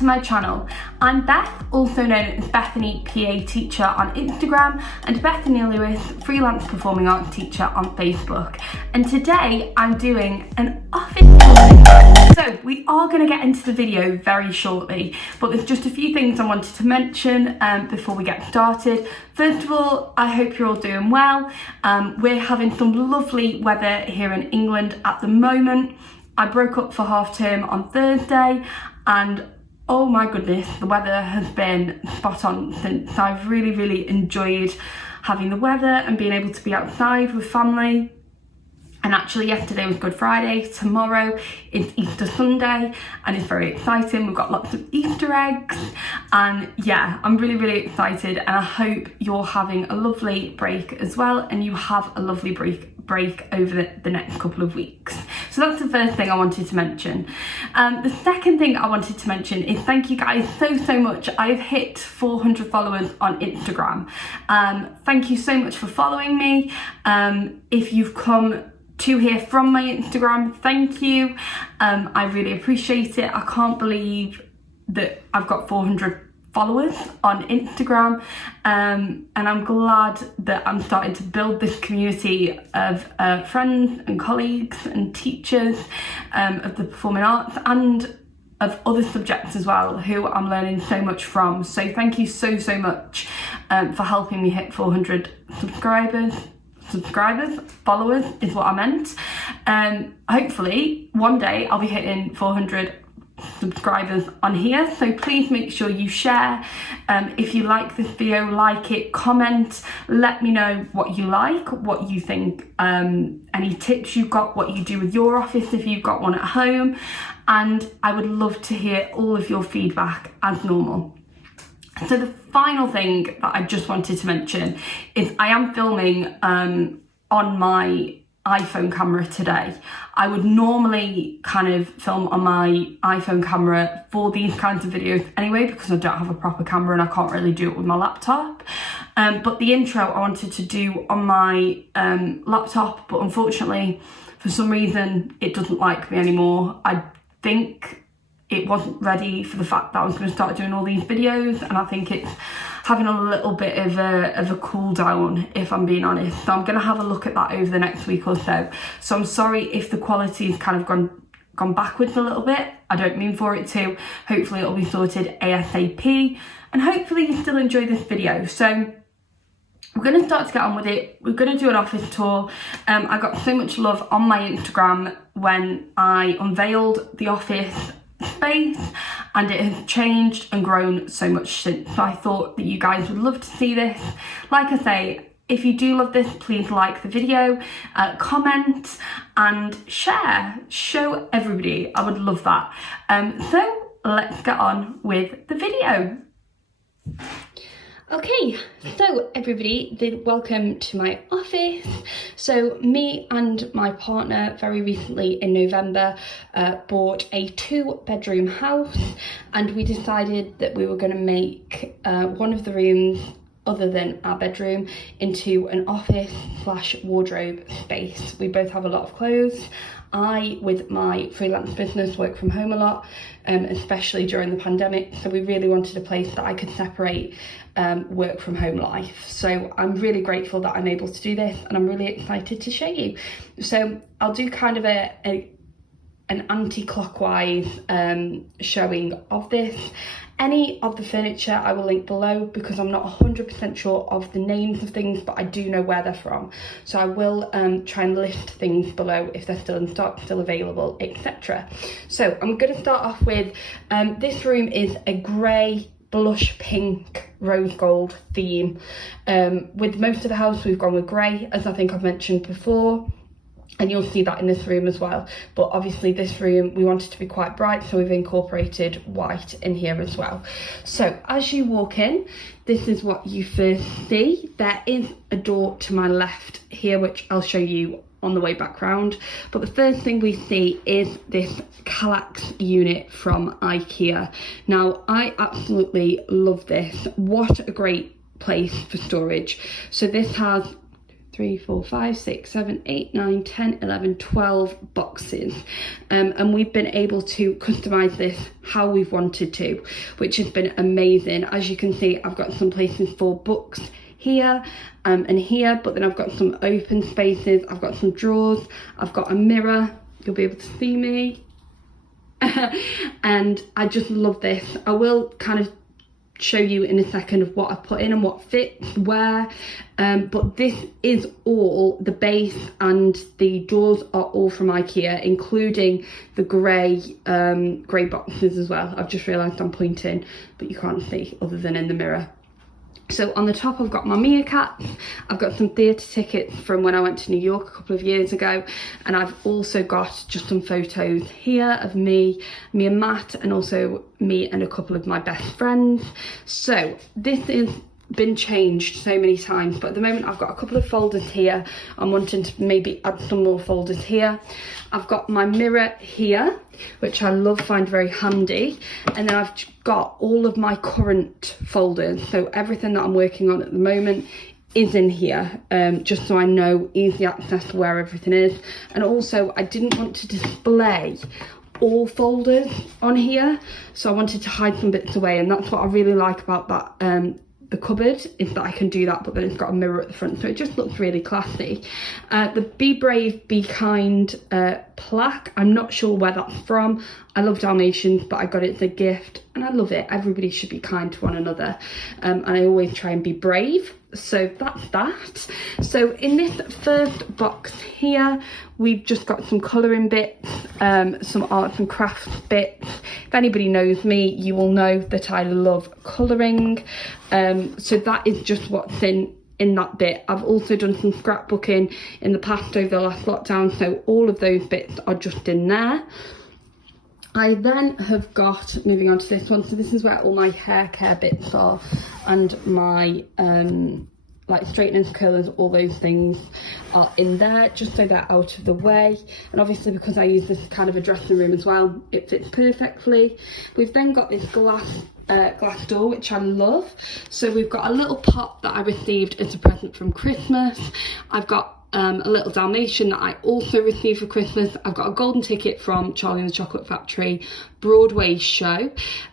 to my channel. I'm Beth, also known as Bethany PA Teacher on Instagram, and Bethany Lewis, freelance performing arts teacher on Facebook. And today I'm doing an office tour. So we are going to get into the video very shortly, but there's just a few things I wanted to mention before we get started. First of all, I hope you're all doing well. We're having some lovely weather here in England at the moment. I broke up for half term on Thursday and oh my goodness, the weather has been spot on since. I've really enjoyed having the weather and being able to be outside with family. And actually yesterday was Good Friday, tomorrow is Easter Sunday and it's very exciting. We've got lots of Easter eggs and yeah, I'm really excited, and I hope you're having a lovely break as well and you have a lovely break over the next couple of weeks. So that's the first thing I wanted to mention. The second thing I wanted to mention is thank you guys so much. I've hit 400 followers on Instagram. Thank you so much for following me. If you've come to hear from my Instagram, thank you. I really appreciate it. I can't believe that I've got 400 followers on Instagram, and I'm glad that I'm starting to build this community of friends and colleagues and teachers of the performing arts and of other subjects as well, who I'm learning so much from. So thank you so much for helping me hit 400 followers is what I meant. Hopefully one day I'll be hitting 400 subscribers on here, so please make sure you share. If you like this video, like it, comment, let me know what you like, what you think, any tips you've got, what you do with your office if you've got one at home, and I would love to hear all of your feedback as normal. So the final thing that I just wanted to mention is I am filming on my iPhone camera today. I would normally kind of film on my iPhone camera for these kinds of videos anyway, because I don't have a proper camera and I can't really do it with my laptop. But the intro I wanted to do on my laptop, but unfortunately for some reason it doesn't like me anymore. I think it wasn't ready for the fact that I was going to start doing all these videos, and I think it's having a little bit of a cool down, if I'm being honest. So I'm going to have a look at that over the next week or so. So I'm sorry if the quality's kind of gone backwards a little bit. I don't mean for it to. Hopefully it'll be sorted ASAP, and hopefully you still enjoy this video. So we're going to start to get on with it. We're going to do an office tour. I got so much love on my Instagram when I unveiled the office space, and it has changed and grown so much since. So I thought that you guys would love to see this. Like I say, if you do love this, please like the video, comment and share. Show everybody. I would love that. So let's get on with the video. Okay, so everybody, welcome to my office. So me and my partner very recently in November bought a 2-bedroom house, and we decided that we were going to make one of the rooms other than our bedroom into an office/wardrobe space. We both have a lot of clothes. I, with my freelance business, work from home a lot, especially during the pandemic, so we really wanted a place that I could separate work from home life. So I'm really grateful that I'm able to do this, and I'm really excited to show you. So I'll do kind of an anti-clockwise showing of this. Any of the furniture I will link below, because I'm not 100% sure of the names of things, but I do know where they're from. So I will try and list things below if they're still in stock, still available, etc. So I'm going to start off with, this room is a grey, blush pink, rose gold theme. With most of the house we've gone with grey, as I think I've mentioned before. And you'll see that in this room as well. But obviously this room, we wanted to be quite bright, so we've incorporated white in here as well. So as you walk in, this is what you first see. There is a door to my left here, which I'll show you on the way back round. But the first thing we see is this Kallax unit from IKEA. Now, I absolutely love this. What a great place for storage. So this has 3, 4, 5, 6, 7, 8, 9, 10, 11, 12 boxes. And we've been able to customise this how we've wanted to, which has been amazing. As you can see, I've got some places for books here and here, but then I've got some open spaces, I've got some drawers, I've got a mirror, you'll be able to see me. And I just love this. I will kind of show you in a second of what I put in and what fits where, but this is all the base, and the doors are all from IKEA, including the grey boxes as well. I've just realised I'm pointing, but you can't see other than in the mirror. So on the top I've got my meerkat, I've got some theatre tickets from when I went to New York a couple of years ago, and I've also got just some photos here of me and Matt, and also me and a couple of my best friends. So this has been changed so many times, but at the moment I've got a couple of folders here. I'm wanting to maybe add some more folders here. I've got my mirror here, which I love, find very handy, and then I've got all of my current folders, so everything that I'm working on at the moment is in here, just so I know easy access to where everything is. And also I didn't want to display all folders on here, so I wanted to hide some bits away, and that's what I really like about that the cupboard, is that I can do that, but then it's got a mirror at the front, so it just looks really classy. The Be Brave, Be Kind plaque, I'm not sure where that's from. I love Dalmatians, but I got it as a gift and I love it. Everybody should be kind to one another, and I always try and be brave, so that's that. So in this first box here, we've just got some colouring bits, some arts and crafts bits. If anybody knows me, you will know that I love colouring, so that is just what's in that bit. I've also done some scrapbooking in the past over the last lockdown, so all of those bits are just in there. I then have got, moving on to this one, so this is where all my hair care bits are, and my like straighteners, curlers, all those things are in there, just so they're out of the way. And obviously because I use this kind of a dressing room as well, it fits perfectly. We've then got this glass door, which I love. So we've got a little pot that I received as a present from Christmas. I've got a little Dalmatian that I also received for Christmas. I've got a golden ticket from Charlie and the Chocolate Factory Broadway show,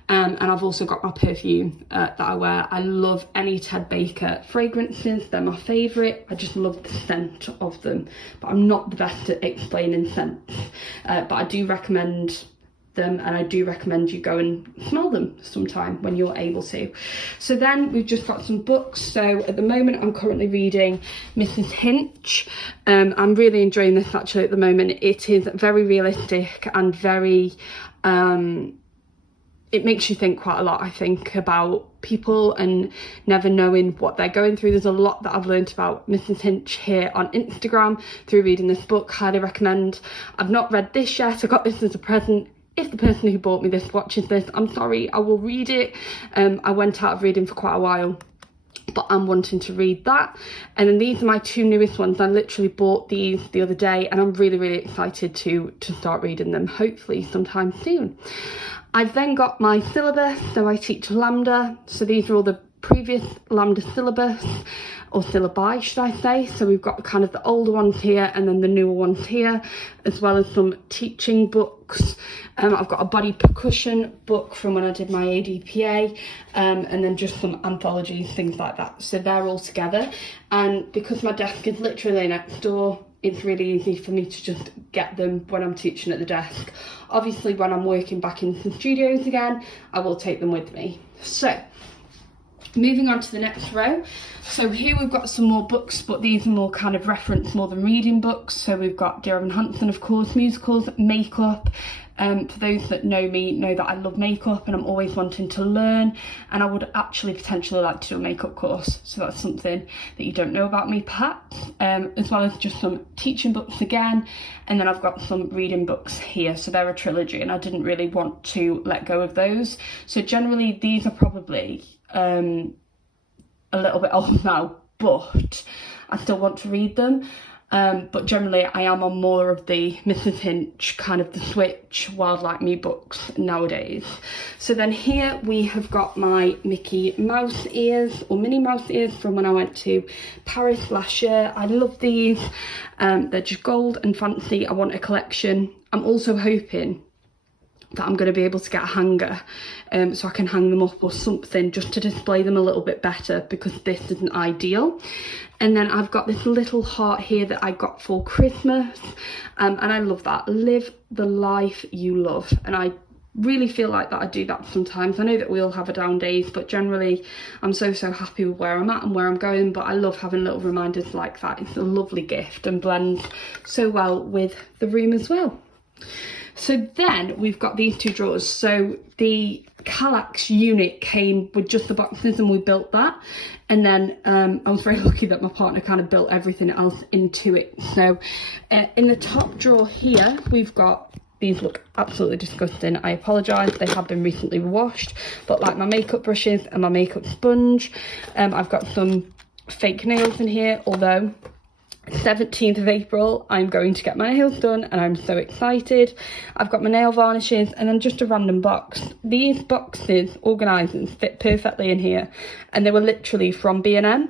and I've also got my perfume that I wear. I love any Ted Baker fragrances, they're my favourite. I just love the scent of them, but I'm not the best at explaining scents, but I do recommend them, and I do recommend you go and smell them sometime when you're able to. So then we've just got some books. So at the moment I'm currently reading Mrs. Hinch. I'm really enjoying this actually at the moment. It is very realistic and very it makes you think quite a lot, I think, about people and never knowing what they're going through. There's a lot that I've learned about Mrs. Hinch here on Instagram through reading this book. Highly recommend. I've not read this yet. I got this as a present. If the person who bought me this watches this, I'm sorry, I will read it. I went out of reading for quite a while, but I'm wanting to read that. And then these are my two newest ones. I literally bought these the other day, and I'm really, really excited to start reading them, hopefully sometime soon. I've then got my syllabus, so I teach Lambda. So these are all the previous Lambda syllabus, or syllabi should I say. So we've got kind of the older ones here and then the newer ones here, as well as some teaching books. I've got a body percussion book from when I did my ADPA, and then just some anthologies, things like that. So they're all together, and because my desk is literally next door, it's really easy for me to just get them when I'm teaching at the desk. Obviously when I'm working back in some studios again, I will take them with me. So moving on to the next row. So here we've got some more books, but these are more kind of reference more than reading books. So we've got Dear Evan Hansen, of course, musicals, makeup. For those that know me know that I love makeup and I'm always wanting to learn, and I would actually potentially like to do a makeup course, so that's something that you don't know about me perhaps, as well as just some teaching books again, and then I've got some reading books here. So they're a trilogy and I didn't really want to let go of those. So generally these are probably a little bit old now, but I still want to read them. but generally I am on more of the Mrs. Hinch, kind of the Switch, Wildlife Me books nowadays. So then here we have got my Mickey Mouse ears, or Minnie Mouse ears, from when I went to Paris last year. I love these, they're just gold and fancy. I want a collection. I'm also hoping that I'm going to be able to get a hanger, so I can hang them up or something just to display them a little bit better, because this isn't ideal. And then I've got this little heart here that I got for Christmas, and I love that. Live the life you love. And I really feel like that I do that sometimes. I know that we all have our down days, but generally I'm so happy with where I'm at and where I'm going. But I love having little reminders like that. It's a lovely gift and blends so well with the room as well. So then we've got these two drawers. So the Kallax unit came with just the boxes and we built that. And then I was very lucky that my partner kind of built everything else into it. So in the top drawer here, we've got, these look absolutely disgusting. I apologise, they have been recently washed. But like my makeup brushes and my makeup sponge. I've got some fake nails in here, although 17th of April I'm going to get my nails done and I'm so excited. I've got my nail varnishes and then just a random box. These boxes, organisers, fit perfectly in here, and they were literally from B&M,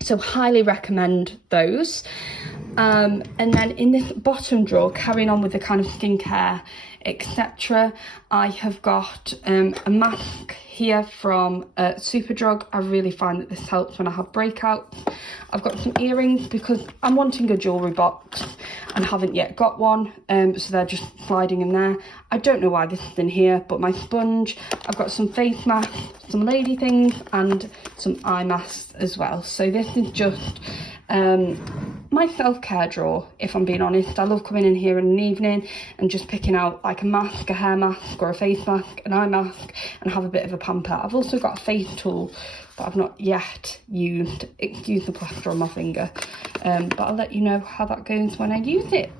so highly recommend those. And then in this bottom drawer, carrying on with the kind of skincare etc., I have got a mask here from Superdrug. I really find that this helps when I have breakouts. I've got some earrings because I'm wanting a jewellery box and haven't yet got one, so they're just sliding in there. I don't know why this is in here, but my sponge, I've got some face masks, some lady things and some eye masks as well. So this is just my self-care drawer, if I'm being honest. I love coming in here in an evening and just picking out like a mask, a hair mask or a face mask, an eye mask, and have a bit of a pamper. I've also got a face tool that I've not yet used. Excuse the plaster on my finger, but I'll let you know how that goes when I use it.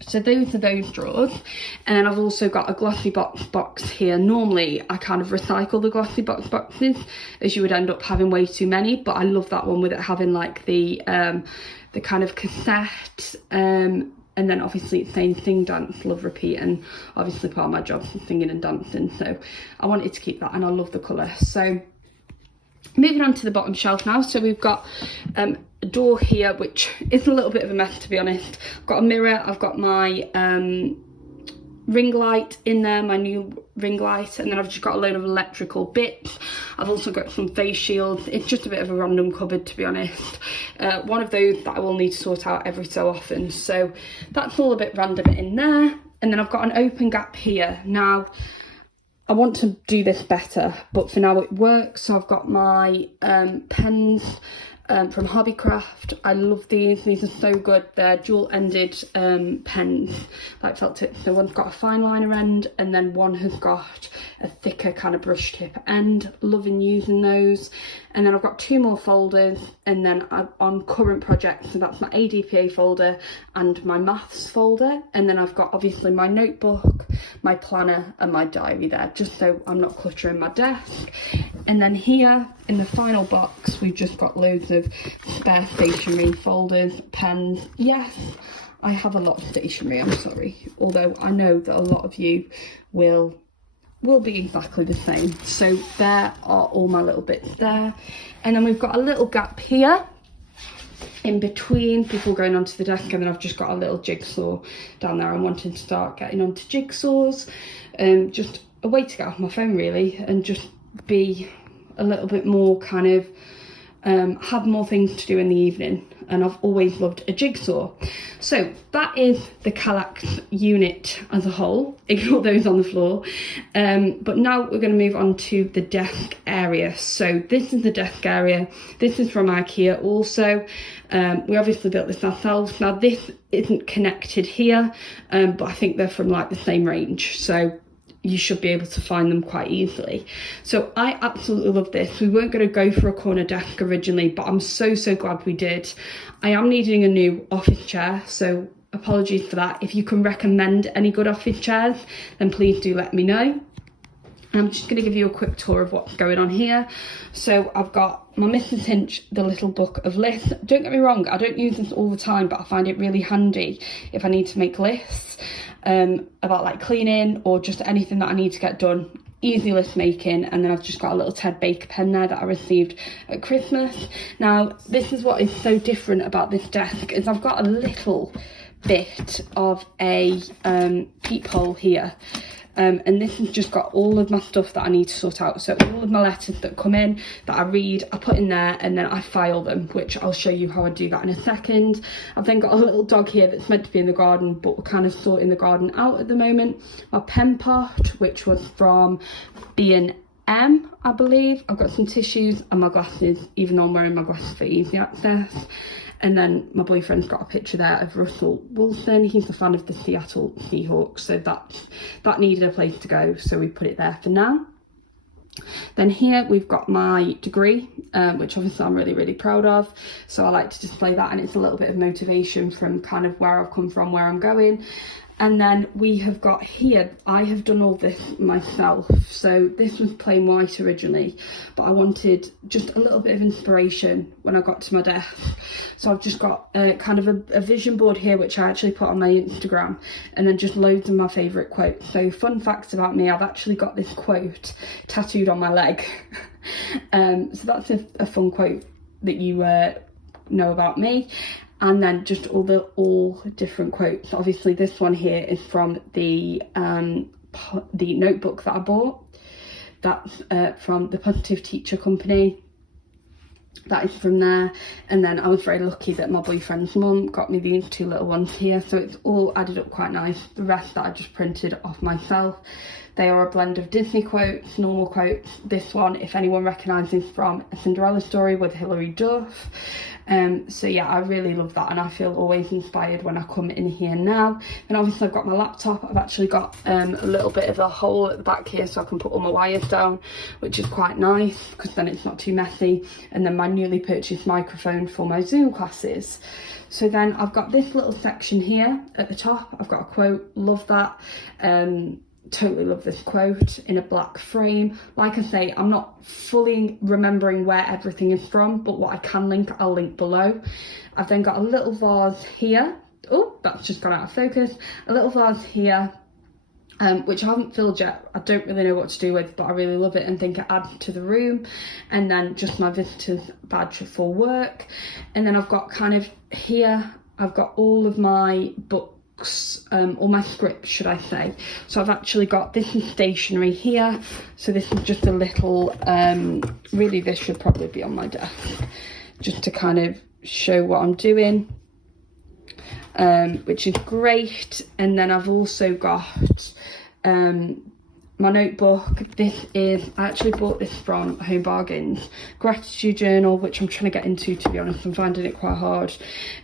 So those are those drawers. And then I've also got a glossy box here. Normally I kind of recycle the glossy boxes, as you would end up having way too many, but I love that one with it having like the kind of cassette, and then obviously it's saying sing, dance, love, repeat, and obviously part of my job is singing and dancing, so I wanted to keep that, and I love the colour. So moving on to the bottom shelf now. So we've got a door here, which is a little bit of a mess, to be honest. I've got a mirror, I've got my ring light in there, my new ring light, and then I've just got a load of electrical bits. I've also got some face shields. It's just a bit of a random cupboard, to be honest. One of those that I will need to sort out every so often, so that's all a bit random in there. And then I've got an open gap here. Now I want to do this better, but for now it works. So I've got my pens from Hobbycraft. I love these. These are so good. They're dual-ended pens, like felt tip. So one's got a fine liner end, and then one has got a thicker kind of brush tip end. Loving using those. And then I've got two more folders, and then I'm on current projects, so that's my ADPA folder and my maths folder. And then I've got obviously my notebook, my planner and my diary there, just so I'm not cluttering my desk. And then here in the final box, we've just got loads of spare stationery, folders, pens. Yes, I have a lot of stationery, I'm sorry, although I know that a lot of you will be exactly the same. So there are all my little bits there. And then we've got a little gap here in between before going onto the desk, and then I've just got a little jigsaw down there. I'm wanting to start getting onto jigsaws, just a way to get off my phone really, and just be a little bit more kind of have more things to do in the evening. And I've always loved a jigsaw. So that is the Kallax unit as a whole. Ignore those on the floor. But now we're going to move on to the desk area. So this is the desk area. This is from IKEA also. We obviously built this ourselves. Now this isn't connected here, but I think they're from like the same range. So you should be able to find them quite easily. So I absolutely love this. We weren't going to go for a corner desk originally, but I'm so glad we did. I am needing a new office chair, so apologies for that. If you can recommend any good office chairs, then please do let me know. And I'm just going to give you a quick tour of what's going on here. So I've got my Mrs. Hinch, the little book of lists. Don't get me wrong, I don't use this all the time, but I find it really handy if I need to make lists about like cleaning or just anything that I need to get done. Easy list making. And then I've just got a little Ted Baker pen there that I received at Christmas. Now, this is what is so different about this desk, is I've got a little bit of a peephole here. And this has just got all of my stuff that I need to sort out. So all of my letters that come in, that I read, I put in there and then I file them, which I'll show you how I do that in a second. I've then got a little dog here that's meant to be in the garden, but we're kind of sorting the garden out at the moment. My pen pot, which was from B&M, I believe. I've got some tissues and my glasses, even though I'm wearing my glasses for easy access. And then my boyfriend's got a picture there of Russell Wilson. He's a fan of the Seattle Seahawks, so that needed a place to go, so we put it there for now. Then here we've got my degree, which obviously I'm really, really proud of. So I like to display that, and it's a little bit of motivation from kind of where I've come from, where I'm going. And then we have got here, I have done all this myself. So this was plain white originally, but I wanted just a little bit of inspiration when I got to my desk. So I've just got kind of a vision board here, which I actually put on my Instagram, and then just loads of my favourite quotes. So fun facts about me, I've actually got this quote tattooed on my leg. So that's a fun quote that you know about me. And then just all different quotes. Obviously this one here is from the notebook that I bought. That's from the Positive Teacher Company. That is from there. And then I was very lucky that my boyfriend's mum got me these two little ones here, so it's all added up quite nice. The rest that I just printed off myself. They are a blend of Disney quotes, normal quotes. This one, if anyone recognises, from A Cinderella Story with Hilary Duff. So yeah, I really love that, and I feel always inspired when I come in here now. And obviously I've got my laptop. I've actually got a little bit of a hole at the back here so I can put all my wires down, which is quite nice because then it's not too messy. And then my newly purchased microphone for my Zoom classes. So then I've got this little section here at the top. I've got a quote, love that. Totally love this quote, in a black frame. Like I say, I'm not fully remembering where everything is from, but what I can link, I'll link below. I've then got a little vase here. Oh, that's just gone out of focus. A little vase here, which I haven't filled yet. I don't really know what to do with, but I really love it and think it adds to the room. And then just my visitor's badge for work. And then I've got kind of here, I've got all of my books, or my scripts, should I say. So I've actually got, this is stationery here, so this is just a little, really this should probably be on my desk, just to kind of show what I'm doing, which is great. And then I've also got my notebook. This is, I actually bought this from Home Bargains, gratitude journal, which I'm trying to get into, to be honest. I'm finding it quite hard.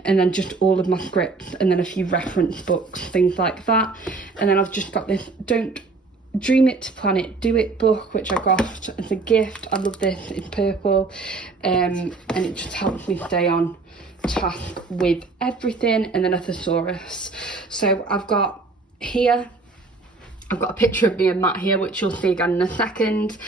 And then just all of my scripts, and then a few reference books, things like that. And then I've just got this Don't Dream It to Plan It, Do It book, which I got as a gift. I love this, it's purple, and it just helps me stay on task with everything. And then a thesaurus. So I've got here, I've got a picture of me and Matt here, which you'll see again in a second,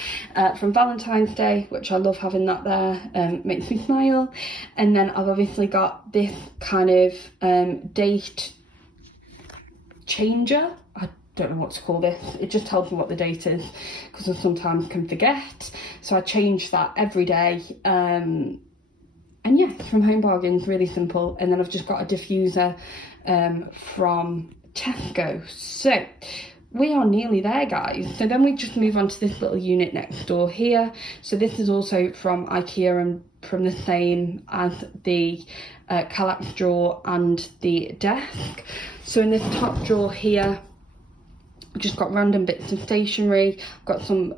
from Valentine's Day, which I love having that there, makes me smile. And then I've obviously got this kind of date changer. I don't know what to call this. It just tells me what the date is, because I sometimes can forget. So I change that every day. And yeah, from Home Bargains, really simple. And then I've just got a diffuser from Tesco. So we are nearly there, guys. So then we just move on to this little unit next door here. So this is also from IKEA and from the same as the Kallax drawer and the desk. So in this top drawer here, just got random bits of stationery. I've got some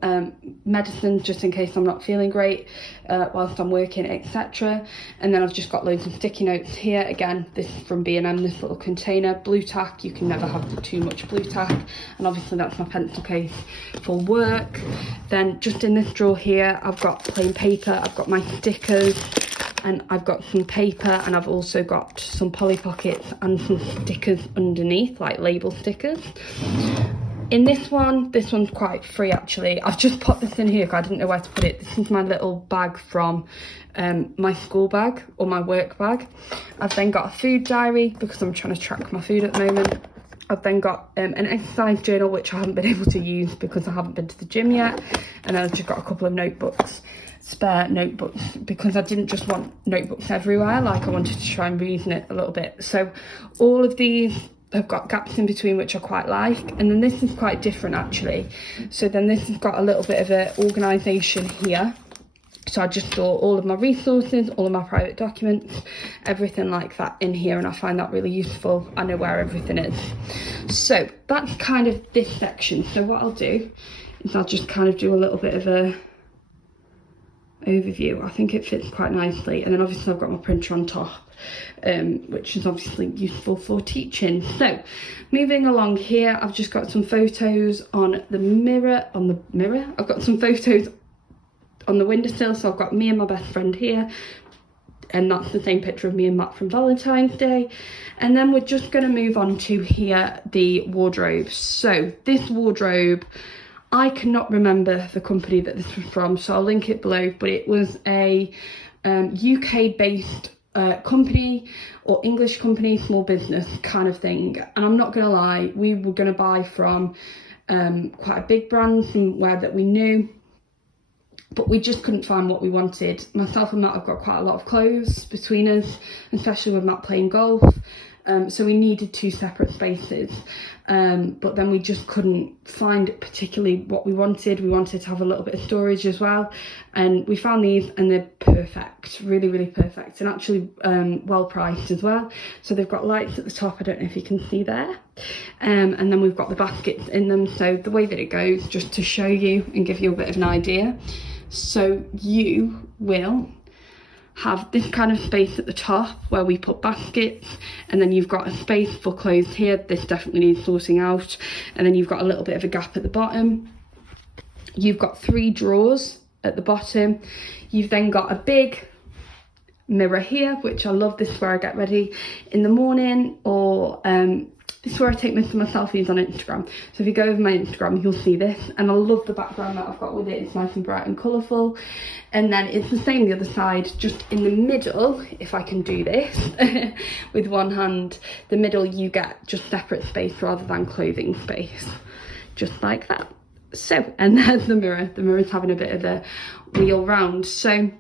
medicines just in case I'm not feeling great whilst I'm working, etc. And then I've just got loads of sticky notes here. Again, this is from B&M, this little container. Blue tack, you can never have too much blue tack. And obviously that's my pencil case for work. Then just in this drawer here, I've got plain paper, I've got my stickers, and I've got some paper, and I've also got some Polly Pockets and some stickers underneath, like label stickers. In this one's quite free actually. I've just put this in here because I didn't know where to put it. This is my little bag from my school bag or my work bag. I've then got a food diary because I'm trying to track my food at the moment. I've then got an exercise journal, which I haven't been able to use because I haven't been to the gym yet. And then I've just got a couple of notebooks, spare notebooks, because I didn't just want notebooks everywhere. Like, I wanted to try and reason it a little bit. So all of these have got gaps in between, which I quite like. And then this is quite different actually. So then this has got a little bit of an organisation here. So I just store all of my resources, all of my private documents, everything like that in here, and I find that really useful. I know where everything is. So that's kind of this section. So what I'll do is I'll just kind of do a little bit of a overview. I think it fits quite nicely. And then obviously I've got my printer on top, which is obviously useful for teaching. So moving along here, I've just got some photos on the mirror. I've got some photos on the windowsill. So I've got me and my best friend here, and that's the same picture of me and Matt from Valentine's Day. And then we're just going to move on to here, the wardrobe. So this wardrobe, I cannot remember the company that this was from, so I'll link it below, but it was a UK based company or English company, small business kind of thing. And I'm not gonna lie, we were gonna buy from quite a big brand, somewhere that we knew, but we just couldn't find what we wanted. Myself and Matt have got quite a lot of clothes between us, especially with Matt playing golf. So we needed 2 separate spaces, but then we just couldn't find particularly what we wanted. We wanted to have a little bit of storage as well, and we found these, and they're perfect, really, really perfect, and actually well priced as well. So they've got lights at the top, I don't know if you can see there, and then we've got the baskets in them. So the way that it goes, just to show you and give you a bit of an idea, so you will have this kind of space at the top where we put baskets, and then you've got a space for clothes here. This definitely needs sorting out. And then you've got a little bit of a gap at the bottom. You've got 3 drawers at the bottom. You've then got a big mirror here, which I love. This is where I get ready in the morning, or this is where I take most of my selfies on Instagram. So if you go over my Instagram, you'll see this, and I love the background that I've got with it. It's nice and bright and colourful. And then it's the same the other side, just in the middle, if I can do this with one hand, the middle, you get just separate space rather than clothing space, just like that. So, and there's the mirror. The mirror's having a bit of a wheel round. So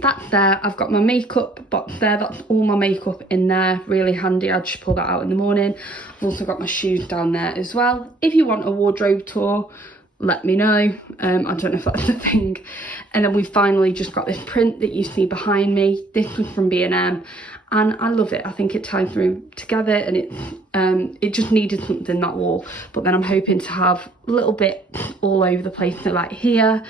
that's there. I've got my makeup box there. That's all my makeup in there. Really handy. I just pull that out in the morning. I've also got my shoes down there as well. If you want a wardrobe tour, let me know. I don't know if that's the thing. And then we finally just got this print that you see behind me. This was from B&M, and I love it. I think it ties through together, and it just needed something, that wall. But then I'm hoping to have little bits all over the place, so like here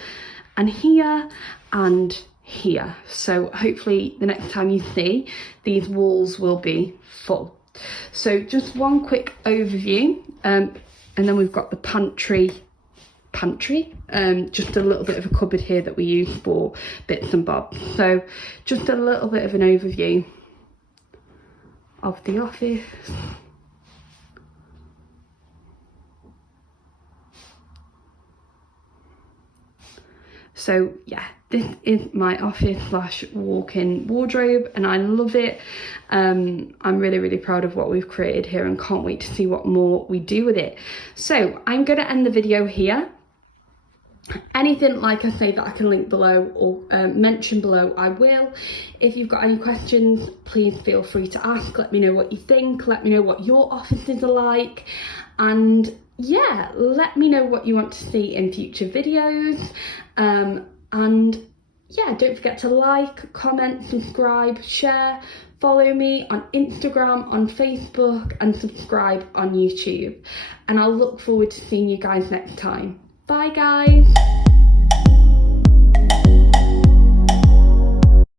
and here and here. So hopefully the next time you see, these walls will be full. So just one quick overview, and then we've got the pantry, just a little bit of a cupboard here that we use for bits and bobs. So just a little bit of an overview of the office. So yeah, this is my office / walk-in wardrobe, and I love it. I'm really, really proud of what we've created here, and can't wait to see what more we do with it. So I'm going to end the video here. Anything, like I say, that I can link below or mention below, I will. If you've got any questions, please feel free to ask. Let me know what you think. Let me know what your offices are like. And yeah, let me know what you want to see in future videos. And yeah, don't forget to like, comment, subscribe, share, follow me on Instagram, on Facebook, and subscribe on YouTube. And I'll look forward to seeing you guys next time. Bye guys.